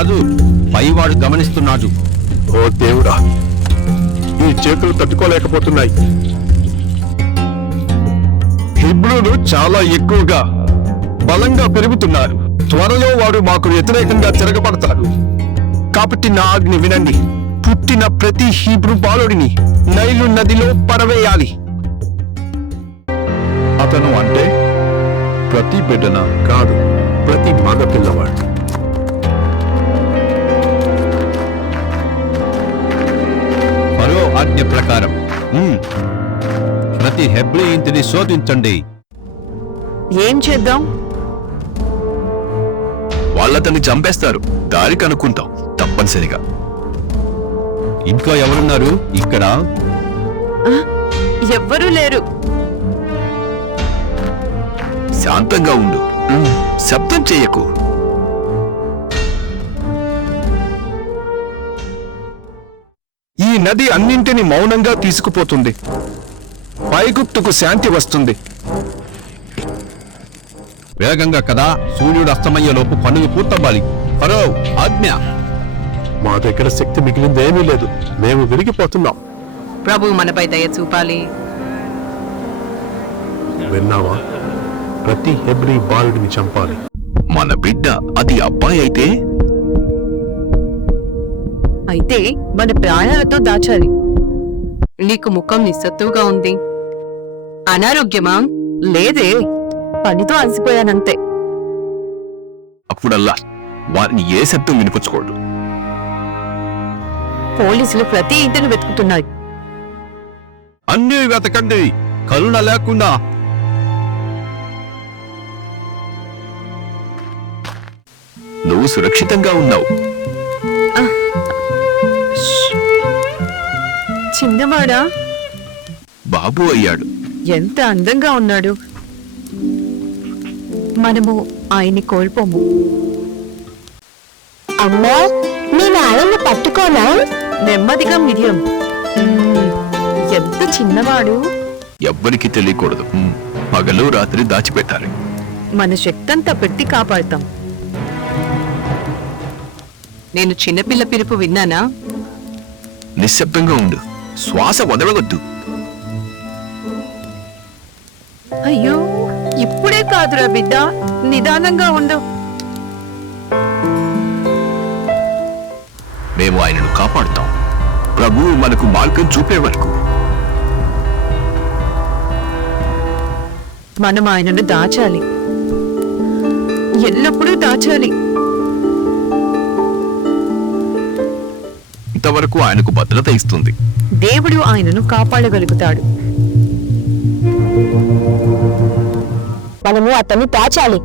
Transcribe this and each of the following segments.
కాదు, పైవాడు గమనిస్తున్నాడు. ఓ దేవుడా, ఈ చేతులు తట్టుకోలేకపోతున్నాయి. హిబ్రూలు చాలా ఎక్కువగా బలంగా పెరుగుతున్నారు. త్వరలో వారు మాకు వ్యతిరేకంగా తిరగబడతారు. కాబట్టి నా ఆజ్ఞ వినండి. పుట్టిన ప్రతి హీబ్రూ బాలుడిని నైలు నదిలో పడవేయాలి. అతను అంటే ప్రతి బిడ్డన? కాదు, ప్రతి మగ పిల్లవాడు. ఫరో ఆజ్ఞ ప్రకారం ప్రతి హెబ్రీ ఇంటిని శోధించండి. ఏం చేద్దాం? వాళ్ళతన్ని చంపేస్తారు. దారి కనుక్కుంటాం తప్పనిసరిగా. ఇంకా ఎవరున్నారు ఇక్కడ? ఎవ్వరూ లేరు. శాంతంగా ఉండు, శబ్దం చేయకు. ఈ నది అన్నింటినీ మౌనంగా తీసుకుపోతుంది. పైగుప్తుకు శాంతి వస్తుంది. వేగంగా కదా, సూర్యుడు అస్తమయ్యేలోపు పనులు పూర్తవ్వాలి. ఫరో ఆజ్ఞ. మా దగ్గర శక్తి మిగిలిందేమీ లేదు. మేము విరిగిపోతున్నాం. ప్రభు మనపై దయ చూపాలి. విన్నావా? ప్రతి హెబ్రీ బాలుడిని చంపాలి. మన బిడ్డ అది అబ్బాయి అయితే మన ప్రాణాలతో దాచాలి. నీకు ముఖం నిస్సత్తుగా ఉంది. అనారోగ్యమా? లేదే, పనితో అలసిపోయానంతే. అప్పుడల్లా వారిని ఏ శబ్దం వినిపించకూడదు. పోలీసులు ప్రతి ఇంటిని వెతుకుతున్నారు. అన్నీ వెతకండి, కరుణ లేకుండా. నువ్వు సురక్షితంగా ఉన్నావు. చిన్నవాడా? బాబు అయ్యాడు. ఎంత అందంగా ఉన్నాడు. మనము ఆయన్ని కోల్పోము. అమ్మా, నేను ఆయన్ని పట్టుకోనా? నెమ్మదిగా మిరియం. ఎంత చిన్నవాడు. ఎవ్వరికి తెలియకూడదు. పగలు రాత్రి దాచిపెట్టాలి. మన శక్తంతా పెట్టి కాపాడుతాం. నేను చిన్నపిల్ల పిలుపు విన్నానా? నిశ్శబ్దంగా ఉండు. శ్వాస వదలవద్దు. అయ్యో, ఇప్పుడే కాదురా బిడ్డ, నిదానంగా ఉండు. మేము ఆయనను కాపాడుతాం. ప్రభువు మనకు మార్గం చూపే వరకు. మనం ఆయనను దాచాలి, ఎల్లప్పుడూ దాచాలి. ఇంతవరకు ఆయనకు భద్రత ఇస్తుంది. దేవుడు ఆయనను కాపాడగలుగుతాడు. మనము అతన్ని దాచాలి,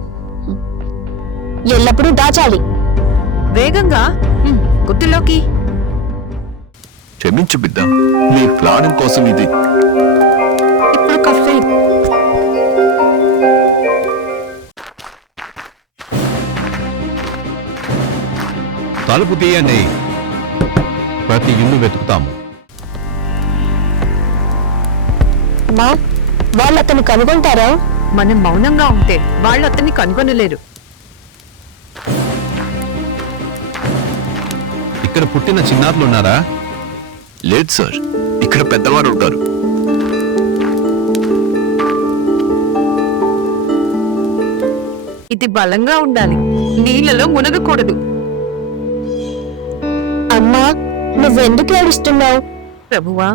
ఎల్లప్పుడూ దాచాలి. వేగంగా గుర్తులోకి. క్షమించు బిడ్డ, నీ ప్రాణం కోసం ఇది. ఇప్పుడు కఫే. తలుపు తీయండి, ప్రతి ఇల్లు వెతుకుతాము. అమ్మా, వాళ్ళు అతన్ని కనుగొంటారా? మనం మౌనంగా ఉంటే వాళ్ళు అతన్ని కనుగొనలేరు. ఇక్కడ పుట్టిన చిన్నారులు ఉన్నారా? లేదు సార్, ఇక్కడ పెద్దవారు ఉంటారు. ఇది బలంగా ఉండాలి, నీళ్లలో మునగకూడదు. అమ్మా, నువ్వెందుకు ఏడుస్తున్నావు? ప్రభువా,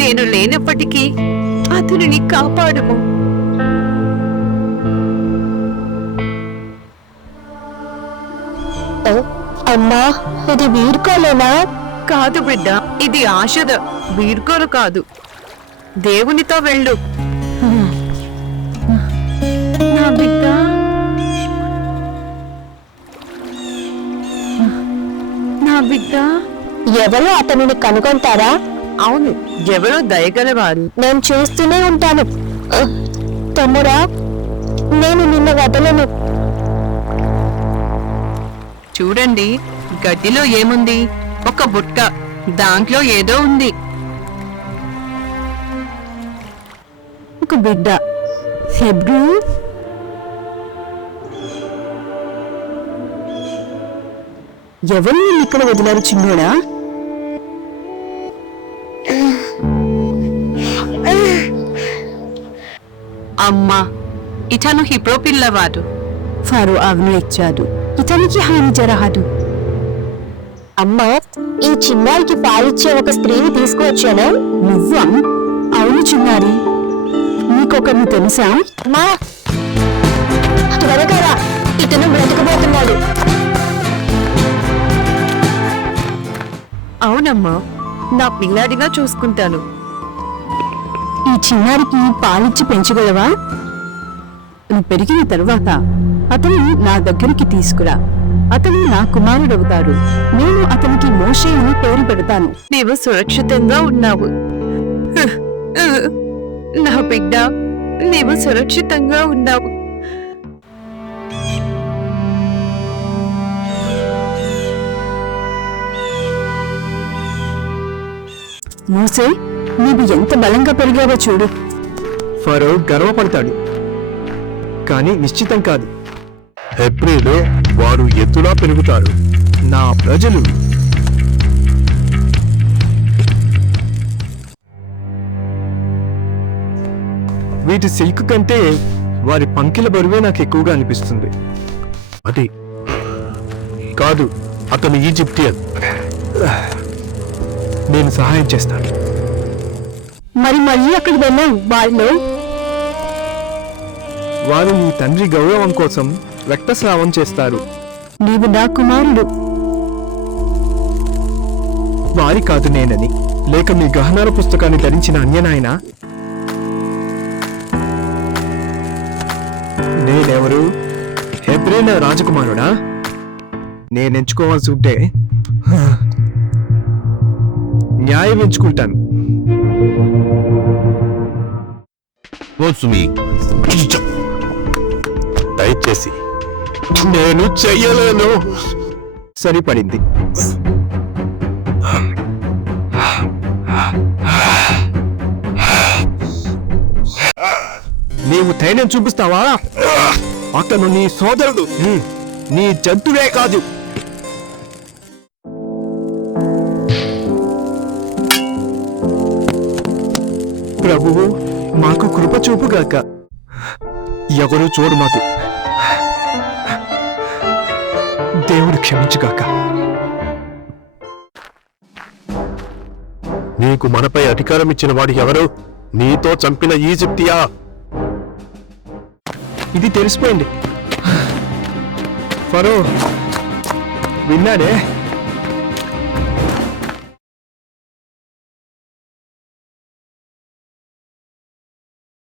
నేను లేనప్పటికీ అతనిని కాపాడుము. అమ్మా, ఇది వీరుకోలేనా? కాదు బిడ్డ, ఇది ఆశద, వీడ్కోలు కాదు. దేవునితో వెళ్ళు. నా బిడ్డ, నా బిడ్డ. ఎవరు అతనిని కనుగొంటారా? అవును, ఎవరో దయగలవారు. నేను చూస్తూనే ఉంటాను. తమ్ముడా, నేను నిన్న వదలను. చూడండి, గడ్డిలో ఏముంది? ఒక బుట్ట, దాంట్లో ఏదో ఉంది. ఒక బిడ్డ, హెబ్రూ. ఎవరు నిన్ను ఇక్కడ వదిలారు చిన్నోడా? అమ్మా, ఇతను హిబ్రో పిల్లవాడు. ఫరో ఆజ్ఞ ఇచ్చాడు, ఇతనికి హాని జరగదు. అమ్మా, ఈ చిన్నారికి పాలిచ్చే ఒక స్త్రీని తీసుకువచ్చాను. నువ్వా? అవును చిన్నారి, నీకొకరిని తెలుసా? అమ్మా, త్వరగా రా, ఇతను బ్రతకబోతున్నాడు. అవునమ్మా, నా పిల్లాడిగా చూసుకుంటాను. ఈ చిన్నారికి పాలిచ్చి పెంచగలవా? నువ్వు పెరిగిన తరువాత అతను నా దగ్గరికి తీసుకురా. అతను నా కుమారుడవుతాడు. నేను అతనికి మోషే అని పేరు పెడతాను. నీవు సురక్షితంగా ఉన్నావు నా బిడ్డ, నీవు సురక్షితంగా ఉన్నావు. మోసే, నీవు ఎంత బలంగా పెరిగావో చూడు. ఫరో గర్వపడతాడు, కానీ నిశ్చితం కాదు. హెబ్రీలో వారు ఎత్తులా పెరుగుతారు. నా ప్రజలు వీటి సిల్క్ కంటే వారి పంకిల బరువే నాకు ఎక్కువగా అనిపిస్తుంది. అది కాదు, అతను ఈజిప్టియన్. నేను సహాయం చేస్తాను. మరి మళ్ళీ అక్కడికి వెళ్ళావు వారిలో. వారు నీ తండ్రి గౌరవం కోసం రక్తస్రావం చేస్తారు. నీవు నా కుమారుడు. వారి కాదు నేనని, లేక మీ గహనాల పుస్తకాన్ని ధరించిన అన్యనాయన? నేనెవరు? హెబ్రీల రాజకుమారుడా? నేనెంచుకోవాల్సి ఉంటే న్యాయం ఎంచుకుంటాను. ఓ సుమి, దయచేసి నేను చెయ్యలేను. సరిపడింది. నీవు ధైర్యం చూపిస్తావా? అతను నీ సోదరుడు, నీ జంతువే కాదు. ప్రభువు మాకు కృప చూపుగాక. ఎవరు చూడు మాకు. దేవుడు క్షమించుగాక. నీకు మనపై అధికారం ఇచ్చిన వాడు ఎవరు? నీతో చంపిన ఈజిప్తియా? ఇది తెలిసిపోయింది. ఫరో విన్నాడే,